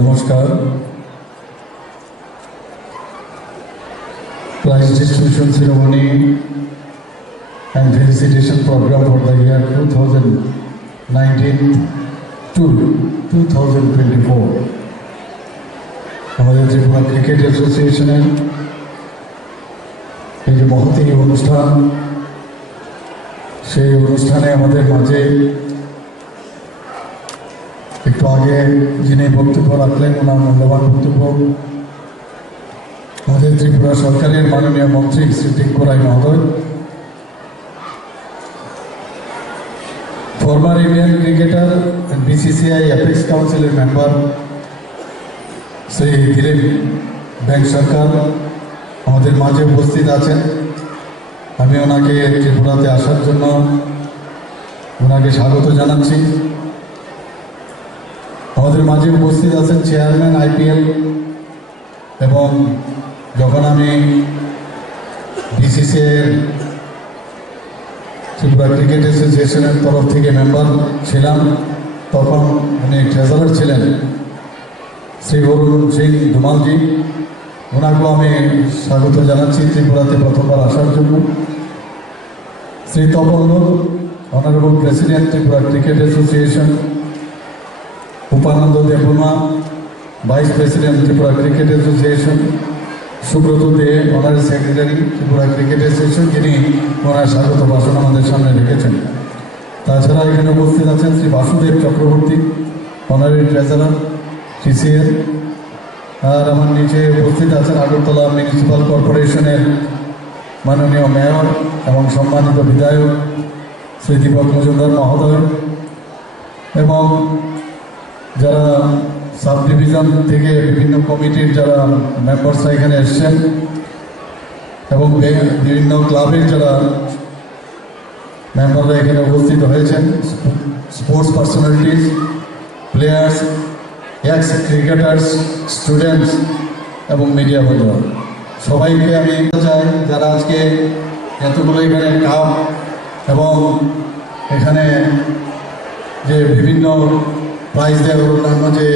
নমস্কার। Prize distribution ceremony and felicitation program for the year 2019 to 2024 আমাদের Tripura cricket অ্যাসোসিয়েশনের এই যে মহতী অনুষ্ঠান, সেই অনুষ্ঠানে আমাদের মাঝে একটু আগে যিনি বক্তব্য রাখলেন, ওনার মূল্যবান বক্তব্য। আমাদের ত্রিপুরা সরকারের মাননীয় মন্ত্রী শ্রী টিঙ্কু রায় মহোদয়। Former Indian cricketer BCCI apex কাউন্সিলের মেম্বার শ্রী দিলীপ ব্যাংক সরকার আমাদের মাঝে উপস্থিত আছেন। আমি ওনাকে ত্রিপুরাতে আসার জন্য ওনাকে স্বাগত জানাচ্ছি। আমাদের মাঝে উপস্থিত আছেন চেয়ারম্যান, আইপিএল, এবং যখন আমি বিসিসিআইয়ের ত্রিপুরা ক্রিকেট অ্যাসোসিয়েশনের তরফ থেকে মেম্বার ছিলাম, তখন উনি ট্রেজারার ছিলেন, শ্রী অরুণ সিং ধুমালজি। ওনাকেও আমি স্বাগত জানাচ্ছি ত্রিপুরাতে প্রথমবার আসার জন্য। Shri Tapan honourable president Tripura cricket association. Upananda Debbarma vice president Tripura cricket association Subrata Dey honorary secretary Tripura cricket association যিনি ওনার স্বাগত ভাষণ আমাদের সামনে রেখেছেন। তাছাড়া এখানে উপস্থিত আছেন Shri Basudeb Chakraborty honorary treasurer TCL আর আমার নিচে উপস্থিত আছেন আগরতলা মিউনিসিপ্যাল কর্পোরেশনের মাননীয় মেয়র এবং সম্মানিত বিধায়ক শ্রী দীপক মজুমদার মহোদয় এবং যারা সাব ডিভিশন থেকে বিভিন্ন কমিটির যারা মেম্বার্সরা এখানে এসছেন এবং বিভিন্ন ক্লাবের যারা মেম্বাররা এখানে উপস্থিত হয়েছেন sports personalities players ex cricketers students এবং মিডিয়া বন্ধুরা। সবাইকে আমি চাই, যারা আজকে এতগুলো এখানে কাপ এবং এখানে যে বিভিন্ন প্রাইজ দেওয়ার অন্যান্য যে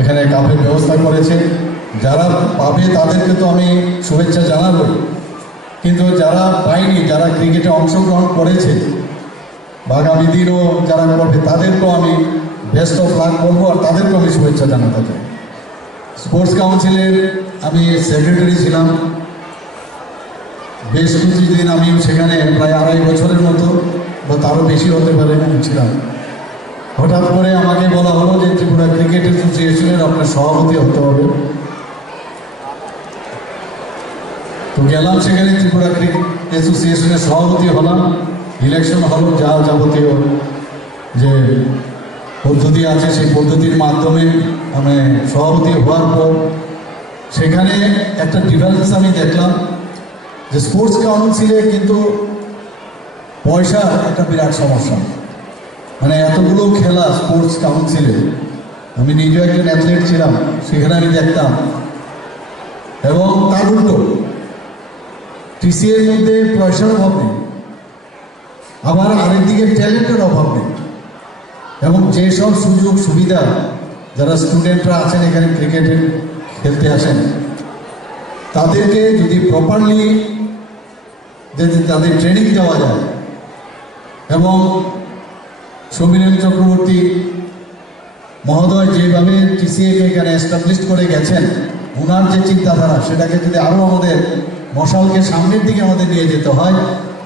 এখানে কাপের ব্যবস্থা করেছে যারা পাবে তাদেরকে তো আমি শুভেচ্ছা জানাব কিন্তু যারা পায়নি, যারা ক্রিকেটে অংশগ্রহণ করেছে, আগামী দিনও যারা করবে, তাদেরকেও আমি বেস্ট অফ লাক আর তাদেরকেও আমি শুভেচ্ছা জানাতে চাই। স্পোর্টস কাউন্সিলের আমি সেক্রেটারি ছিলাম। বেশ কিছুদিন আমি সেখানে প্রায় আড়াই বছরের মতো বা তারও বেশি হতে পারে ছিলাম। হঠাৎ করে আমাকে বলা হলো যে ত্রিপুরা ক্রিকেট অ্যাসোসিয়েশনের আপনার সভাপতি হতে হবে। তো গেলাম সেখানে ত্রিপুরা ক্রিকেট অ্যাসোসিয়েশনের সভাপতি হলাম। ইলেকশন হলো যা যাবতীয় যে পদ্ধতি আছে সেই পদ্ধতির মাধ্যমে আমি সভাপতি হওয়ার পর সেখানে একটা ডিফারেন্স আমি দেখলাম যে স্পোর্টস কাউন্সিলে কিন্তু পয়সা একটা বিরাট সমস্যা। মানে এতগুলো খেলা স্পোর্টস কাউন্সিলে আমি নিজেও একজন অ্যাথলেট ছিলাম, সেখানে আমি দেখতাম। এবং তার উল্টো টিসিএর মধ্যে পয়সার অভাব নেই, আবার আরেকদিকে ট্যালেন্টের অভাব নেই। এবং যেসব সুযোগ সুবিধা যারা স্টুডেন্টরা আছেন, এখানে ক্রিকেটে খেলতে আসেন, তাদেরকে যদি প্রপারলি যদি তাদের ট্রেনিং দেওয়া যায়, এবং সমীরেন চক্রবর্তী মহোদয় যেভাবে টিসিএকে এখানে এস্টাবলিশ করে গেছেন ওনার যে চিন্তাধারা, সেটাকে যদি আরও আমাদের মশালকে সামনের দিকে আমাদের নিয়ে যেতে হয়,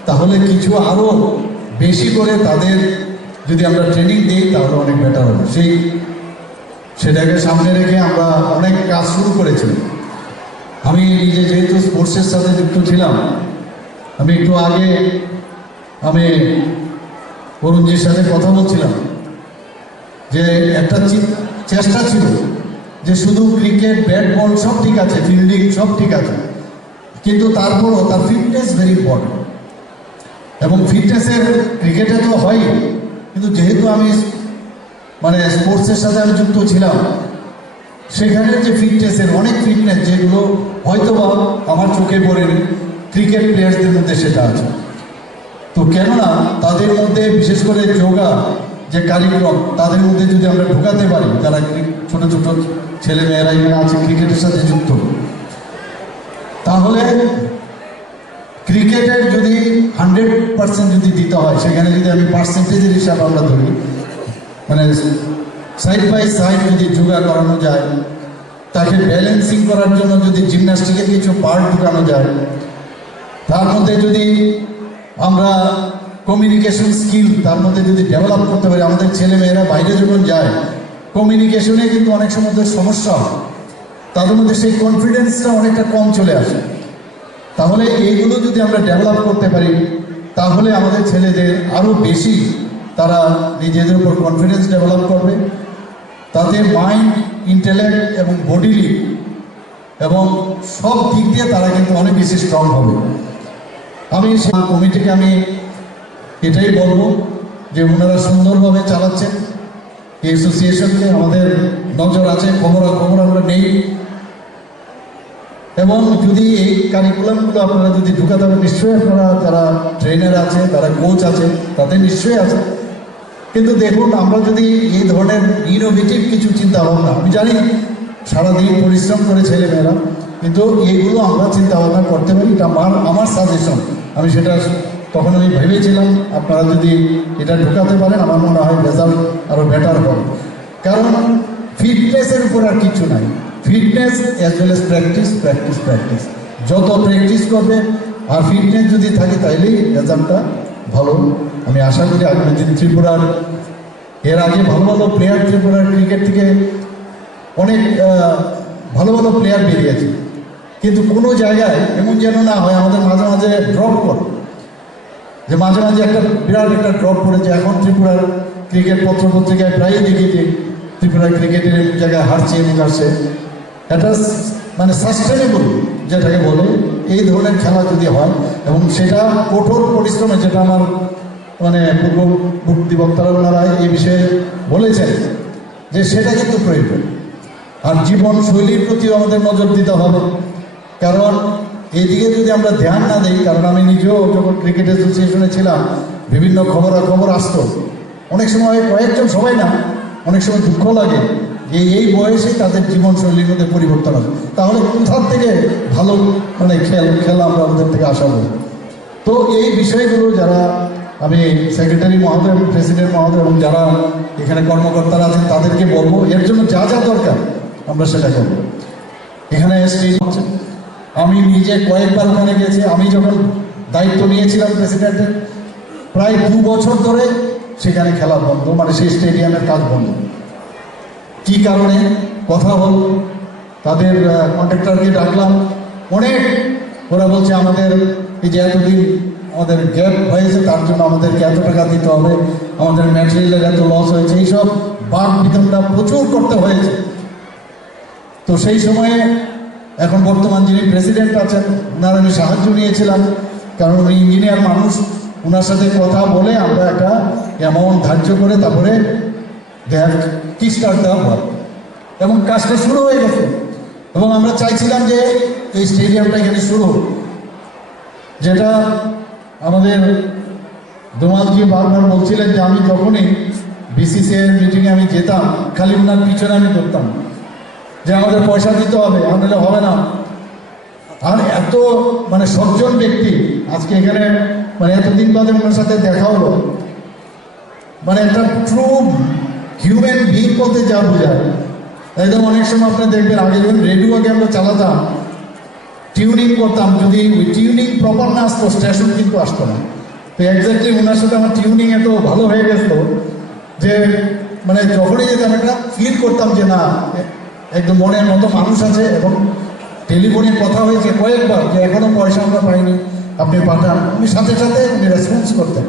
তাহলে কিছু আরও বেশি করে তাদের যদি আমরা ট্রেনিং দিই, তাহলে অনেক বেটার হবে। সেই সেটাকে সামনে রেখে আমরা অনেক কাজ শুরু করেছি। আমি নিজে যেহেতু স্পোর্টসের সাথে যুক্ত ছিলাম, আমি একটু আগে আমি অরুণজির সাথে কথা বলছিলাম যে একটা চেষ্টা ছিল যে শুধু ক্রিকেট ব্যাট বল সব ঠিক আছে, ফিল্ডিং সব ঠিক আছে, কিন্তু তারপরও তার ফিটনেস ভেরি ইম্পর্টেন্ট এবং ফিটনেসের ক্রিকেটে তো হয় কিন্তু যেহেতু আমি মানে স্পোর্টসের সাথে আমি যুক্ত ছিলাম, সেখানে যে ফিটনেসের অনেক ফিটনেস যেগুলো হয়তো বা আমার চোখে পড়েনি, ক্রিকেট প্লেয়ার্সদের মধ্যে সেটা আছে। তো কেননা তাদের মধ্যে, বিশেষ করে যোগা যে কারিক্রম তাদের মধ্যে যদি আমরা ঢোকাতে পারি, যারা ছোট ছোট ছেলে মেয়েরা এখানে আছে, ক্রিকেটের সাথে যুক্ত, তাহলে ক্রিকেটের যদি হান্ড্রেড পার্সেন্ট যদি দিতে হয়, সেখানে যদি আমি পার্সেন্টেজের হিসাব আমরা ধরি মানে সাইড বাই সাইড যদি যোগা করানো যায়, তাকে ব্যালেন্সিং করার জন্য যদি জিমন্যাস্টিকের কিছু পার্ট ঢুকানো যায়, তার মধ্যে যদি আমরা কমিউনিকেশন স্কিল তার মধ্যে যদি ডেভেলপ করতে পারি, আমাদের ছেলে মেয়েরা বাইরে যখন যায় কমিউনিকেশনে কিন্তু অনেক সময় সমস্যা হয়। তাদের মধ্যে সেই কনফিডেন্সটা অনেকটা কম চলে আসে। তাহলে এইগুলো যদি আমরা ডেভেলপ করতে পারি, তাহলে আমাদের ছেলেদের আরও বেশি তারা নিজেদের উপর কনফিডেন্স ডেভেলপ করবে। তাদের মাইন্ড ইন্টেলেক্ট এবং বডিলি এবং সব দিক দিয়ে তারা কিন্তু অনেক বেশি স্ট্রং হবে। আমি কমিটিকে আমি এটাই বলব যে ওনারা সুন্দরভাবে চালাচ্ছেন। এই অ্যাসোসিয়েশনকে আমাদের নজর আছে খবর খবর আমরা নেই। এবং যদি এই কারিকুলামগুলো আপনারা যদি ঢুকাতে হবে, নিশ্চয়ই আপনারা যারা ট্রেনার আছে তারা কোচ আছে, তাদের নিশ্চয়ই আছে। কিন্তু দেখুন, আমরা যদি এই ধরনের ইনোভেটিভ কিছু চিন্তা ভাবনা আমি জানি সারাদিন পরিশ্রম করে ছেলেমেয়েরা, কিন্তু এইগুলো আমরা চিন্তা ভাবনা করতে পারি, এটা আমার আমার সাজেশন আমি সেটা তখন আমি ভেবেছিলাম। আপনারা যদি এটা ঢুকাতে পারেন, আমার মনে হয় রেজাল্ট আরও বেটার হবে। কারণ ফিটনেসের উপর আর কিছু নাই। Fitness as well as practice practice practice যত প্র্যাকটিস করবে, আর ফিটনেস যদি থাকে, তাইলেই রেজাল্টটা ভালো। আমি আশা করি আগামী দিন ত্রিপুরার, এর আগে ভালো ভালো প্লেয়ার ত্রিপুরার ক্রিকেট থেকে অনেক ভালো ভালো প্লেয়ার বেরিয়েছে। কিন্তু কোনো জায়গায় এমন যেন না হয়, আমাদের মাঝে মাঝে ড্রপ করে। যে মাঝে মাঝে একটা বিরাট একটা ড্রপ পড়েছে। এখন ত্রিপুরার ক্রিকেট পত্র পত্রিকায় প্রায়ই দেখি যে ত্রিপুরার ক্রিকেটের জায়গায় হারছে এবং হারছে। এটা মানে সাস্টেনেবল যেটাকে বলে। এই ধরনের খেলা যদি হয়, এবং সেটা কঠোর পরিশ্রমে, যেটা আমার মানে পূর্ববর্তী বক্তারা ওনারা এই বিষয়ে বলেছেন, যে সেটা কিন্তু প্রয়োজন। আর জীবনশৈলীর প্রতিও আমাদের নজর দিতে হবে। কারণ এইদিকে যদি আমরা ধ্যান না দিই, কারণ আমি নিজেও যখন ক্রিকেট অ্যাসোসিয়েশনে ছিলাম, বিভিন্ন খবরাখবর আসতো। অনেক সময় কয়েকজন সবাই না, অনেক সময় দুঃখ লাগে যে এই বয়সে তাদের জীবনশৈলীর মধ্যে পরিবর্তন হবে তাহলে কোথার থেকে ভালো মানে খেল, খেলা আমরা আমাদের থেকে করি? তো এই বিষয়গুলো যারা আমি সেক্রেটারি মহোদয় প্রেসিডেন্ট মহোদয় এবং যারা এখানে কর্মকর্তারা আছেন, তাদেরকে বলব, এর জন্য যা যা দরকার আমরা সেটা করব। এখানে স্টেজ হচ্ছে। আমি নিজে কয়েকবার ওখানে গেছি আমি যখন দায়িত্ব নিয়েছিলাম প্রেসিডেন্টের, প্রায় দু বছর ধরে সেখানে খেলা বন্ধ মানে সেই স্টেডিয়ামের কাজ বন্ধ। কি কারণে? কথা হল, তাদের কন্ট্রাক্টরকে ডাকলাম। অনেক, ওরা বলছে আমাদের এই যে এতদিন আমাদের গ্যাপ হয়েছে, তার জন্য আমাদেরকে এত টাকা দিতে হবে, আমাদের ম্যাটেরিয়ালের এত লস হয়েছে, এইসব বাঘ বিতরণটা প্রচুর করতে হয়েছে। তো সেই সময়ে এখন বর্তমান যিনি প্রেসিডেন্ট আছেন ওনার আমি সাহায্য নিয়েছিলাম। কারণ উনি ইঞ্জিনিয়ার মানুষ ওনার সাথে কথা বলে আমরা একটা অ্যামাউন্ট ধার্য করে তারপরে এবং কাজটা শুরু হয়ে গেছে। এবং আমরা চাইছিলাম যে এই স্টেডিয়ামটা এখানে শুরু হোক। যেটা আমাদের দোমালজি বারবার বলছিলেন যে আমি যখনই বিসিসিআই মিটিংয়ে আমি যেতাম, খালি ওনার পিছনে আমি করতাম যে আমাদের পয়সা দিতে হবে আনলে হবে না। আর এত মানে সজ্জন ব্যক্তি, আজকে এখানে মানে এতদিন বাদে ওনার সাথে দেখা হলো। মানে একটা ট্রু হিউম্যান বিং বলতে যা বোঝায়। একদম অনেক সময় আপনি দেখবেন, আগে যখন রেডিওকে আমরা চালাতাম টিউনিং করতাম, যদি ওই টিউনিং প্রপার না আসতো স্টেশন কিন্তু আসতো না। তো এক্স্যাক্টলি ওনার সাথে আমার টিউনিং এত ভালো হয়ে গেছিল যে মানে যখনই যেতাম একটা ফিল করতাম যে না একদম মনের মতো মানুষ আছে এবং টেলিফোনে কথা হয়েছে কয়েকবার যে এখনও পয়সা আমরা পাইনি, আপনি পাঠান। উনি সাথে সাথে উনি রেসপন্স করতেন।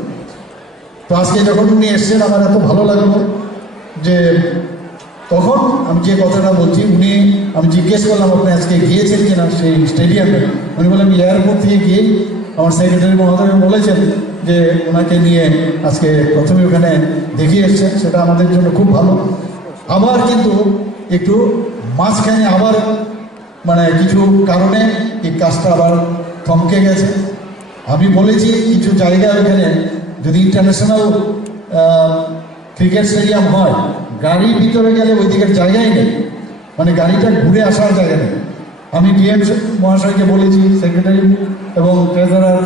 তো আজকে যখন উনি এসছেন, আমার এত ভালো লাগল যে তখন আমি যে কথাটা বলছি, উনি, আমি জিজ্ঞেস করলাম, আপনি আজকে গিয়েছেন কিনা সেই স্টেডিয়ামে উনি বললেন এয়ারপোর্ট থেকে গিয়ে আমার সেক্রেটারি মহোদয় বলেছেন যে ওনাকে নিয়ে আজকে প্রথমে ওখানে দেখিয়ে এসছেন, সেটা আমাদের জন্য খুব ভালো। আবার কিন্তু একটু মাঝখানে আবার মানে কিছু কারণে এই কাজটা আবার থমকে গেছে। আমি বলেছি কিছু জায়গা ওখানে যদি ইন্টারন্যাশনাল ক্রিকেট স্টেডিয়াম হয়, গাড়ির ভিতরে গেলে ওই দিকের জায়গাই নেই। মানে গাড়িটা ঘুরে আসার জায়গা নেই। আমি ডিএম মহাশয়কে বলেছি সেক্রেটারি এবং ট্রেজারার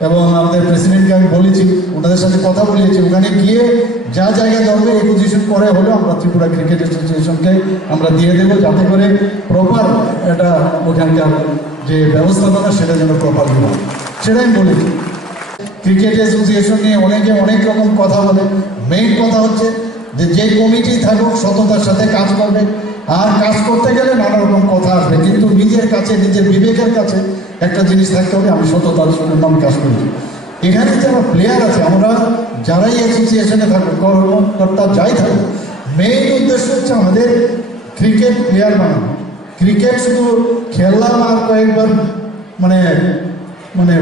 এবং আমাদের প্রেসিডেন্টকে আমি বলেছি, ওনাদের সাথে কথা বলেছি। ওখানে গিয়ে যা জায়গা দরকার একুজিশন করে হলেও আমরা ত্রিপুরা ক্রিকেট অ্যাসোসিয়েশনকে আমরা দিয়ে দেবো যাতে করে প্রপার একটা ওখানকার যে ব্যবস্থাপনা, সেটা যেন প্রপার হয়। সেটাই আমি বলেছি ক্রিকেট অ্যাসোসিয়েশন নিয়ে অনেকে অনেক রকম কথা বলে। মেইন কথা হচ্ছে যে যে কমিটি থাকুক, সততার সাথে কাজ করবে। আর কাজ করতে গেলে নানা রকম কথা আসবে। কিন্তু নিজের কাছে, নিজের বিবেকের কাছে একটা জিনিস থাকতে হবে, আমি সত্য সততার সঙ্গে আমি কাজ করি। এখানে যারা প্লেয়ার আছে, আমরা যারাই অ্যাসোসিয়েশনে থাকুক, কর্মকর্তা যাই থাকুক মেইন উদ্দেশ্য হচ্ছে আমাদের ক্রিকেট প্লেয়ার বানানো। ক্রিকেট শুধু খেললাম আর কয়েকবার মানে মানে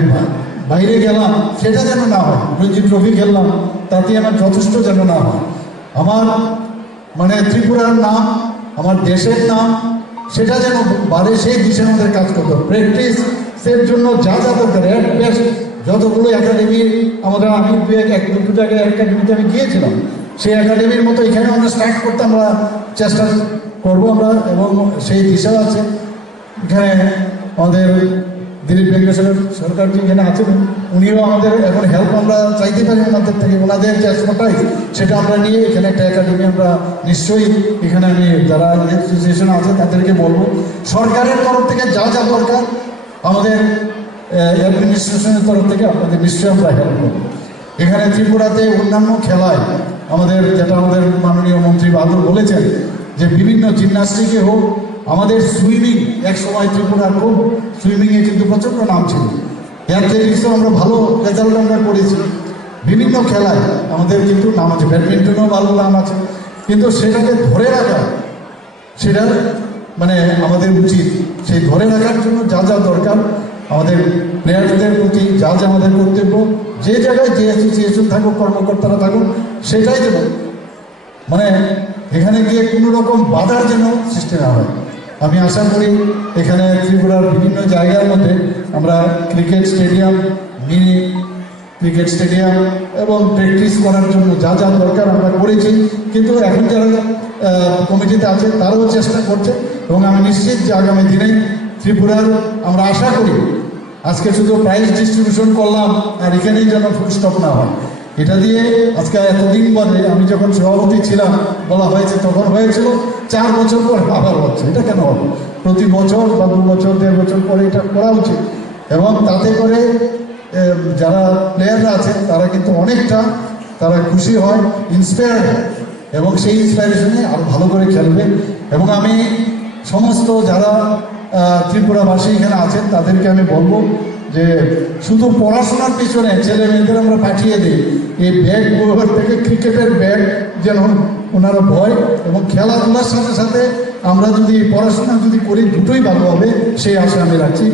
বাইরে গেলাম, সেটা যেন না হয়। রঞ্জি ট্রফি খেললাম, তাতে আমার যথেষ্ট যেন না হয়। আমার মানে ত্রিপুরার নাম, আমার দেশের নাম, সেটা যেন বাড়ে, সেই দিশে আমাদের কাজ করতে হবে। প্র্যাকটিসের জন্য যা যা দরকার এর যতগুলো একাডেমি আমাদের আমি দু এক দুটো জায়গায় একাডেমিতে আমি গিয়েছিলাম, সেই একাডেমির মতো এখানে আমরা স্টার্ট করতে আমরা চেষ্টা করব আমরা এবং সেই দিশা আছে। এখানে আমাদের দিলীপ বেঙ্গেশ্বর সরকার যে এখানে আছেন, উনিও আমাদের এখন হেল্প আমরা চাইতে পারি ওনাদের থেকে, ওনাদের যে এক্সপার্টাইজ সেটা আমরা নিয়ে এখানে একটা একাডেমি আমরা নিশ্চয়ই এখানে আমি যারা অ্যাসোসিয়েশন আছে তাদেরকে বলব। সরকারের তরফ থেকে যা যা দরকার আমাদের অ্যাডমিনিস্ট্রেশনের তরফ থেকে আপনাদের নিশ্চয়ই আমরা হেল্প করব। এখানে ত্রিপুরাতে অন্যান্য খেলায় আমাদের, যেটা আমাদের মাননীয় মন্ত্রী বাদল বলেছেন, যে বিভিন্ন জিমনাস্টিকে হোক, আমাদের সুইমিং এক সময় ত্রিপুরার খুব সুইমিংয়ে কিন্তু প্রচণ্ড নাম ছিল। অ্যাথলেটিক্সও আমরা ভালো রেজাল্ট আমরা করেছি। বিভিন্ন খেলায় আমাদের কিন্তু নাম আছে, ব্যাডমিন্টনও ভালো নাম আছে। কিন্তু সেটাকে ধরে রাখা, সেটা মানে আমাদের উচিত সেই ধরে রাখার জন্য যা যা দরকার, আমাদের প্লেয়ারদের প্রতি যা যা আমাদের কর্তব্য, যে জায়গায় যে অ্যাসোসিয়েশন থাকুক, কর্মকর্তারা থাকুক, সেটাই যেন মানে এখানে গিয়ে কোনো রকম বাধার যেন সৃষ্টি না হয়। আমি আশা করি এখানে ত্রিপুরার বিভিন্ন জায়গার মধ্যে আমরা cricket stadium mini cricket stadium এবং প্র্যাকটিস করার জন্য যা যা দরকার আমরা করেছি। কিন্তু এখন যারা কমিটিতে আছে, তারাও চেষ্টা করছে এবং আমি নিশ্চিত যে আগামী দিনে ত্রিপুরার আমরা আশা করি আজকে শুধু প্রাইজ ডিস্ট্রিবিউশন করলাম আর এখানেই যেন ফুল স্টপ না হয়। এটা দিয়ে আজকে এতদিন পরে আমি যখন সভাপতি ছিলাম, বলা হয়েছে তখন হয়েছিল, চার বছর পর আবার হচ্ছে। এটা কেন হবে? প্রতি বছর বা দু বছর, দেড় বছর পরে এটা করা উচিত। এবং তাতে করে যারা প্লেয়াররা আছে, তারা কিন্তু অনেকটা তারা খুশি হয় ইন্সপায়ার্ড হয় এবং সেই ইন্সপায়ারেশনে আরও ভালো করে খেলবে। এবং আমি সমস্ত যারা ত্রিপুরাবাসী এখানে আছেন, তাদেরকে আমি বলব যে শুধু পড়াশোনার পিছনে ছেলে মেয়েদের আমরা পাঠিয়ে দিই। এই ব্যাগ থেকে ক্রিকেটের ব্যাগ যেন ওনারা ভয় এবং খেলাধুলার সাথে সাথে আমরা যদি পড়াশোনা যদি করি, দুটোই ভালো হবে, সেই আশা আমি রাখছি।